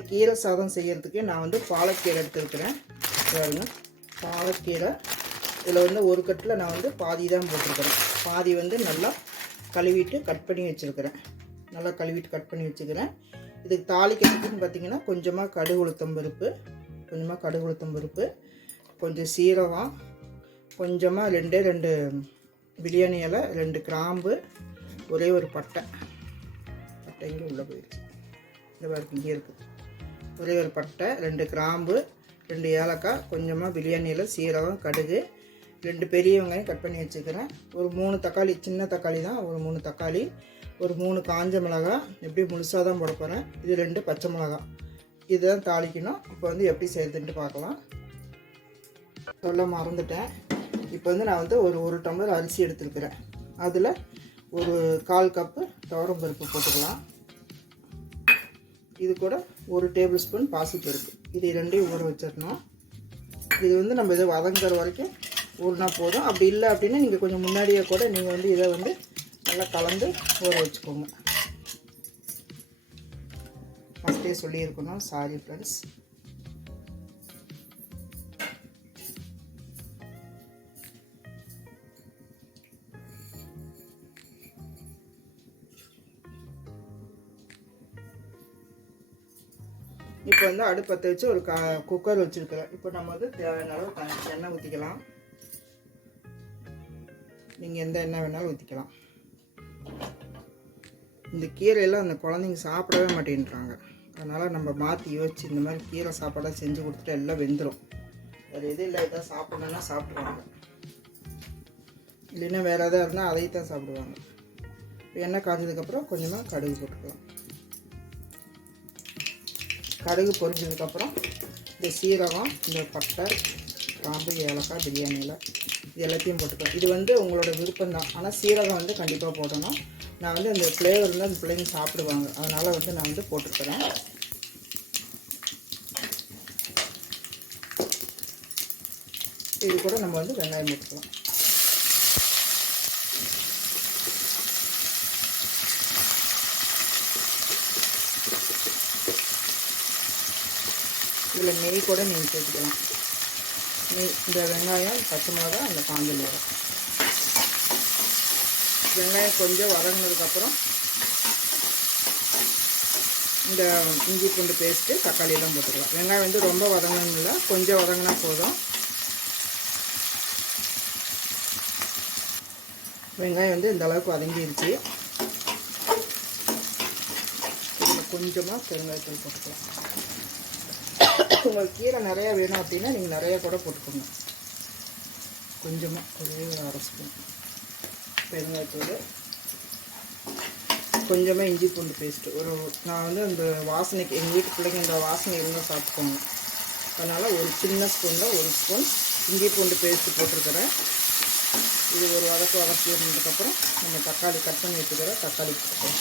இந்த கீரை சாதம் செய்கிறதுக்கு நான் வந்து பாலக்கீரை எடுத்துருக்கிறேன். பாருங்க, பாலக்கீரை இதில் வந்து ஒரு கட்டில் நான் வந்து பாதி தான் போட்டிருக்கிறேன். பாதி வந்து நல்லா கழுவிட்டு கட் பண்ணி வச்சுருக்கிறேன். நல்லா கழுவிட்டு கட் பண்ணி வச்சுக்கிறேன். இதுக்கு தாளிக்கிறதுக்குன்னு பார்த்தீங்கன்னா கொஞ்சமாக கடுகு உளுத்தம் பருப்பு, கொஞ்சம் சீரகம், கொஞ்சமாக 2 பிரியாணி இலை, 2 கிராம்பு, ஒரே ஒரு பட்டை இங்கே உள்ளே போயிடுச்சு, இந்த மாதிரி இங்கே இருக்குது. ஒரே ஒரு பட்டை, 2 கிராம்பு, 2 ஏலக்காய், கொஞ்சமாக பிரியாணி இலை, சீரகம், கடுகு, 2 பெரிய வெங்காயம் கட் பண்ணி வச்சுக்கிறேன். ஒரு 3 தக்காளி, சின்ன தக்காளி தான், ஒரு 3 தக்காளி, ஒரு 3 காஞ்ச மிளகாய், எப்படி முழுசாக தான் போட போகிறேன். இது 2 பச்சை மிளகாய். இதுதான் தாளிக்கணும். இப்போ வந்து எப்படி செய்யறதுன்ட்டு பார்க்கலாம். சொல்ல மறந்துட்டேன். இப்போ வந்து நான் வந்து ஒரு டம்ளர் அரிசி எடுத்துருக்கிறேன். அதில் ஒரு 1/4 கப்பு துவரம் பருப்பு போட்டுக்கலாம். இது கூட 1 டேபிள் ஸ்பூன் பாசிப்பருப்பு. இது ரெண்டையும் ஊற வச்சிடணும். இது வந்து நம்ம இதை வதங்குற வரைக்கும் ஊறினா போதும். அப்படி இல்லை அப்படின்னா நீங்கள் கொஞ்சம் முன்னாடியே கூட நீங்கள் வந்து இதை வந்து நல்லா கலந்து ஊற வச்சுக்கோங்க. ஃபஸ்ட்டே சொல்லியிருக்கணும், சாரி ஃப்ரெண்ட்ஸ். இப்போ வந்து அடுப்பத்தை வச்சு ஒரு குக்கர் வச்சுருக்கிறேன். இப்போ நம்ம வந்து தேவையான அளவு எண்ணெய் ஊற்றிக்கலாம். நீங்கள் எந்த எண்ணெய் வேணாலும் ஊற்றிக்கலாம். இந்த கீரையெல்லாம் அந்த குழந்தைங்க சாப்பிடவே மாட்டேன்றாங்க. அதனால் நம்ம மாற்றி யோசிச்சு இந்த மாதிரி கீரை சாப்பாடாக செஞ்சு கொடுத்துட்டு எல்லாம் வெந்துடும். வேறு எதுவும் இல்லை, இதான் சாப்பிட்ணுன்னா சாப்பிடுவாங்க. இல்லைன்னா வேறு எதாவது இருந்தால் அதையும் தான் சாப்பிடுவாங்க. இப்போ எண்ணெய் காய்ஞ்சதுக்கப்புறம் கொஞ்சமாக கடுகு போட்டுக்கலாம். கடுகு பொரிஞ்சதுக்கப்புறம் இந்த சீரகம், இந்த பட்டை, கிராம்பு, ஏலக்காய், பிரியாணி இலை இது எல்லாத்தையும் போட்டுக்கலாம். இது வந்து உங்களோட விருப்பம்தான். ஆனால் சீரகம் வந்து கண்டிப்பாக போடணும். நான் வந்து அந்த ஃப்ளேவர் வந்து அந்த பிள்ளைங்க சாப்பிடுவாங்க, அதனால் வந்து நான் வந்து போட்டுக்கிறேன். இது கூட நம்ம வந்து வெங்காயம் போட்டுக்கலாம். இதில் நெய் கூட நீங்கள் சேர்த்துக்கலாம். நெய், இந்த வெங்காயம், பச்சை மிளகாய், அந்த காஞ்ச மிளகாய். வெங்காயம் கொஞ்சம் வதங்கினதுக்கப்புறம் இந்த இஞ்சி பூண்டு பேஸ்ட்டு, தக்காளியெல்லாம் போட்டுக்கலாம். வெங்காயம் வந்து ரொம்ப வதங்கணும் இல்லை, கொஞ்சம் வதங்கினா போதும். வெங்காயம் வந்து இந்த அளவுக்கு வதங்கிடுச்சு. இதில் கொஞ்சமாக பெருங்காயத்தூள் போட்டுக்கலாம். உங்களுக்கு கீரை நிறையா வேணும் அப்படின்னா நீங்கள் நிறையா கூட போட்டுக்கோங்க. கொஞ்சமாக ஒரே ஒரு 1/2 ஸ்பூன் பெருங்காயத்தூள், கொஞ்சமாக இஞ்சி பூண்டு பேஸ்ட்டு. நான் வந்து அந்த வாசனைக்கு எங்கள் வீட்டு பிள்ளைங்க இந்த வாசனை இருந்தால் சாப்பிட்டுக்கோங்க. அதனால் ஒரு சின்ன ஸ்பூனில் 1 ஸ்பூன் இஞ்சி பூண்டு பேஸ்ட்டு போட்டிருக்கிறேன். இது ஒரு வதக்கி வந்ததுக்கப்புறம் நம்ம தக்காளி கட் பண்ணி வச்சுக்கிற தக்காளி போட்டுக்கலாம்.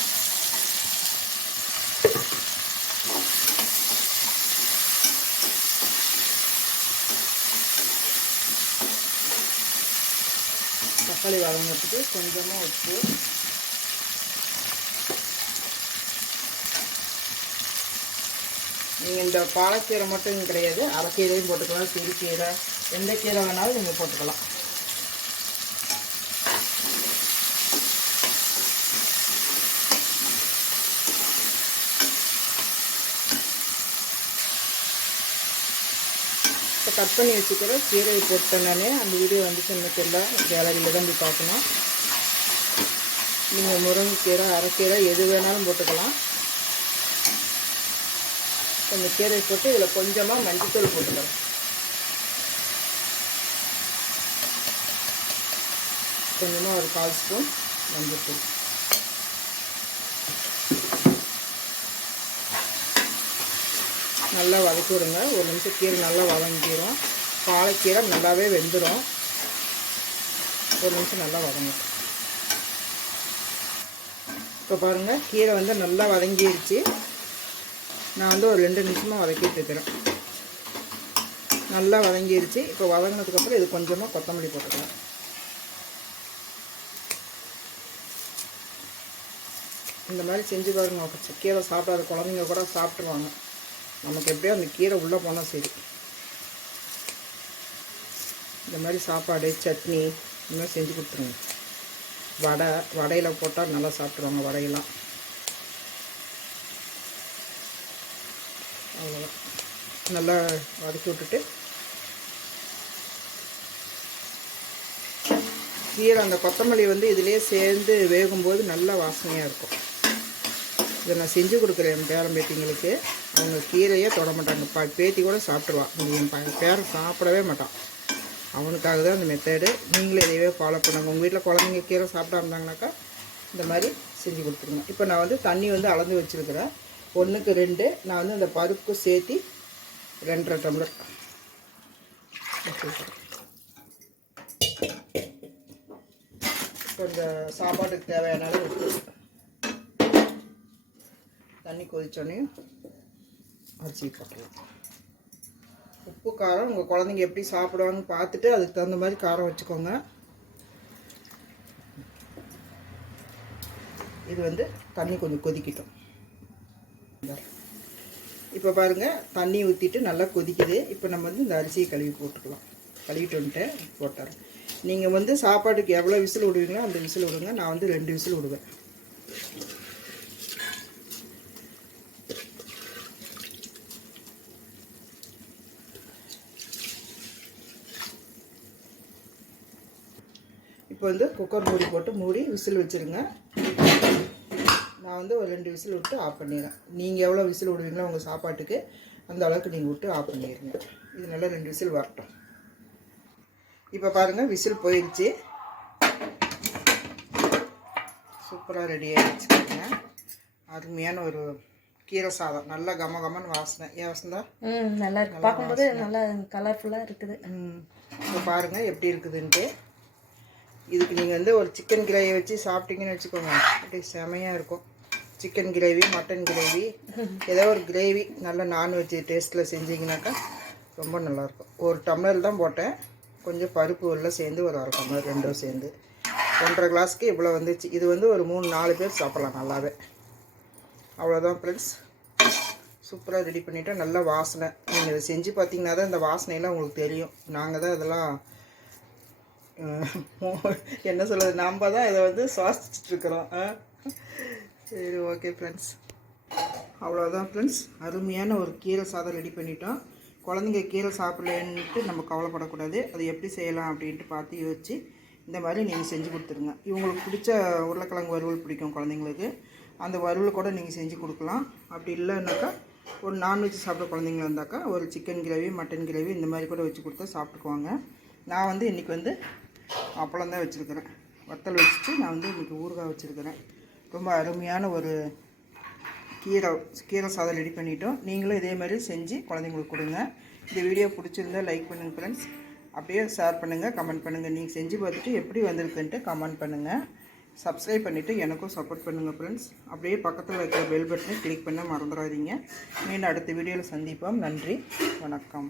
தக்காளி வதங்கிறதுக்கு கொஞ்சமாக உப்பு, நீங்கள் இந்த பாலக்கீரை மட்டும் கிடையாது, அரைக்கீரையும் போட்டுக்கலாம், சிறுகீரை, எந்த கீரை வேணாலும் நீங்கள் போட்டுக்கலாம். இப்போ கட் பண்ணி வச்சுக்கிற கீரையை போட்டேன். நான் அந்த வீடியோ வந்துச்சு என்ன தெரியல, கேலரியில் தான் போய் பார்க்கணும். நீங்கள் முருங்கைக்கீரை, அரைக்கீரை எது வேணாலும் போட்டுக்கலாம். கொஞ்சம் கீரை போட்டு இதில் கொஞ்சமாக மஞ்சத்தூள் போட்டுக்கலாம். கொஞ்சமாக ஒரு 1/4 ஸ்பூன் மஞ்சத்தூள். நல்லா வதக்கி விடுங்க. ஒரு நிமிஷம் கீரை நல்லா வதங்கிடும். பாலக்கீரை நல்லாவே வெந்துடும். ஒரு நிமிஷம் நல்லா வதங்கட்டும். இப்போ பாருங்கள், கீரை வந்து நல்லா வதங்கிடுச்சு. நான் வந்து ஒரு 2 நிமிஷமாக வதக்கிட்டு இருக்கிறேன். நல்லா வதங்கிடுச்சு. இப்போ வதங்கினதுக்கப்புறம் இது கொஞ்சமாக கொத்தமல்லி போட்டுக்கலாம். இந்த மாதிரி செஞ்சு பாருங்க. கீரை சாப்பிடாத குழந்தைங்க கூட சாப்பிட்ருவாங்க. நமக்கு எப்படியோ அந்த கீரை உள்ளே போனால் சரி. இந்த மாதிரி சாப்பாடு, சட்னி இந்த மாதிரி செஞ்சு கொடுத்துருங்க. வடையில் போட்டால் நல்லா சாப்பிட்ருவாங்க வடையெல்லாம். அவ்வளோதான். நல்லா வதக்கி விட்டுட்டு கீரை அந்த கொத்தமல்லி வந்து இதிலே சேர்ந்து வேகும்போது நல்லா வாசனையாக இருக்கும். இதை நான் செஞ்சு கொடுக்குறேன் என் பேரன் பேத்திங்களுக்கு. அவங்க கீரையே தொட மாட்டாங்க. பேத்தி கூட சாப்பிட்ருவான். என் பேரன் சாப்பிடவே மாட்டான். அவனுக்காக தான் அந்த மெத்தடு. நீங்களே இதையவே ஃபாலோ பண்ணுங்க. உங்கள் வீட்டில் குழந்தைங்க கீரை சாப்பிட்டா இருந்தாங்கனாக்கா இந்த மாதிரி செஞ்சு கொடுத்துருங்க. இப்போ நான் வந்து தண்ணி வந்து அளந்து வச்சுருக்கிறேன். 1க்கு 2. நான் வந்து அந்த பருப்புக்கு சேர்த்து 2.5 டம்ளர் கொஞ்சம் சாப்பாட்டுக்கு தேவையான உப்பு. தண்ணி கொதிச்சோன்னையும் அரிசி போட்டுக்கலாம். உப்பு காரம் உங்கள் குழந்தைங்க எப்படி சாப்பிடுவாங்கன்னு பார்த்துட்டு அதுக்கு தகுந்த மாதிரி காரம் வச்சுக்கோங்க. இது வந்து தண்ணி கொஞ்சம் கொதிக்கிட்டோம். இப்போ பாருங்கள், தண்ணி ஊற்றிட்டு நல்லா கொதிக்குது. இப்போ நம்ம வந்து இந்த அரிசியை கழுவி போட்டுக்கலாம். கழுவிட்டு வந்துட்டு போட்டார். நீங்கள் வந்து சாப்பாட்டுக்கு எவ்வளோ விசில் விடுவீங்களோ அந்த விசில் விடுங்க. நான் வந்து 2 விசில் விடுவேன். இப்போ வந்து குக்கர் மூடி போட்டு மூடி விசில் வச்சுருங்க. நான் வந்து ஒரு 2 விசில் விட்டு ஆஃப் பண்ணிடுறேன். நீங்கள் எவ்வளோ விசில் விடுவீங்களோ உங்கள் சாப்பாட்டுக்கு அந்த அளவுக்கு நீங்கள் விட்டு ஆஃப் பண்ணிடுங்க. இது நல்லா 2 விசில் வரட்டும். இப்போ பாருங்கள், விசில் போயிடுச்சு. சூப்பராக ரெடி ஆகிடுச்சுங்க. அருமையான ஒரு கீரை சாதம். நல்லா கமகமன்னு வாசனை. ஏன் வாசனை நல்லா இருக்கு. பார்க்கும்போது நல்லா கலர்ஃபுல்லாக இருக்குது. இப்போ பாருங்கள் எப்படி இருக்குதுன்ட்டு. இதுக்கு நீங்கள் வந்து ஒரு சிக்கன் கிரேவி வச்சு சாப்பிட்டீங்கன்னு வச்சுக்கோங்க, அப்படியே செமையாக இருக்கும். சிக்கன் கிரேவி, மட்டன் கிரேவி, ஏதோ ஒரு கிரேவி நல்ல நான்வெஜ் டேஸ்ட்டில் செஞ்சிங்கனாக்கா ரொம்ப நல்லாயிருக்கும். 1 டம்ளர் தான் போட்டேன். கொஞ்சம் பருப்பு உள்ள சேர்ந்து ஒரு 1/2 டம்ளர், 2 சேர்ந்து 1.5 கிளாஸ்க்கு இவ்வளோ வந்துச்சு. இது வந்து ஒரு 3-4 பேர் சாப்பிட்லாம் நல்லாவே. அவ்வளோதான் ஃப்ரெண்ட்ஸ். சூப்பராக ரெடி பண்ணிவிட்டேன். நல்ல வாசனை. நீங்கள் இதை செஞ்சு பார்த்தீங்கன்னா தான் இந்த வாசனையெல்லாம் உங்களுக்கு தெரியும். நாங்கள் தான் இதெல்லாம் என்ன சொல்கிறது, நம்ம தான் இதை வந்து சுவாசிச்சுட்ருக்குறோம். சரி, ஓகே ஃப்ரெண்ட்ஸ். அவ்வளோதான் ஃப்ரெண்ட்ஸ். அருமையான ஒரு கீரை சாதம் ரெடி பண்ணிட்டோம். குழந்தைங்க கீரை சாப்பிட்லன்ட்டு நம்ம கவலைப்படக்கூடாது. அது எப்படி செய்யலாம் அப்படின்ட்டு பார்த்து யோசிச்சு இந்த மாதிரி நீங்கள் செஞ்சு கொடுத்துருங்க. இவங்களுக்கு பிடிச்ச உருளைக்கிழங்கு வறுவல் பிடிக்கும் குழந்தைங்களுக்கு. அந்த வறுவல் கூட நீங்கள் செஞ்சு கொடுக்கலாம். அப்படி இல்லைன்னாக்கா ஒரு நான்வெஜ் சாப்பிட்ற குழந்தைங்க இருந்தாக்கா ஒரு சிக்கன் கிரேவி, மட்டன் கிரேவி இந்த மாதிரி கூட வச்சு கொடுத்தா சாப்பிட்டுக்குவாங்க. நான் வந்து இன்றைக்கி வந்து அப்பளம் தான் வச்சுருக்கிறேன். வத்தல் வச்சுட்டு நான் வந்து இன்றைக்கி ஊறுகாய் வச்சுருக்கிறேன். ரொம்ப அருமையான ஒரு கீரை சாதம் ரெடி பண்ணிட்டோம். நீங்களும் இதே மாதிரி செஞ்சு குழந்தைங்களுக்கு கொடுங்க. இந்த வீடியோ பிடிச்சிருந்தா லைக் பண்ணுங்கள் ஃப்ரெண்ட்ஸ். அப்படியே ஷேர் பண்ணுங்கள், கமெண்ட் பண்ணுங்கள். நீங்கள் செஞ்சு பார்த்துட்டு எப்படி வந்திருக்குன்ட்டு கமெண்ட் பண்ணுங்கள். சப்ஸ்கிரைப் பண்ணிவிட்டு எனக்கும் சப்போர்ட் பண்ணுங்கள் ஃப்ரெண்ட்ஸ். அப்படியே பக்கத்தில் இருக்கிற பெல் பட்டனை கிளிக் பண்ண மறந்துடாதீங்க. மீண்டும் அடுத்த வீடியோவில் சந்திப்போம். நன்றி, வணக்கம்.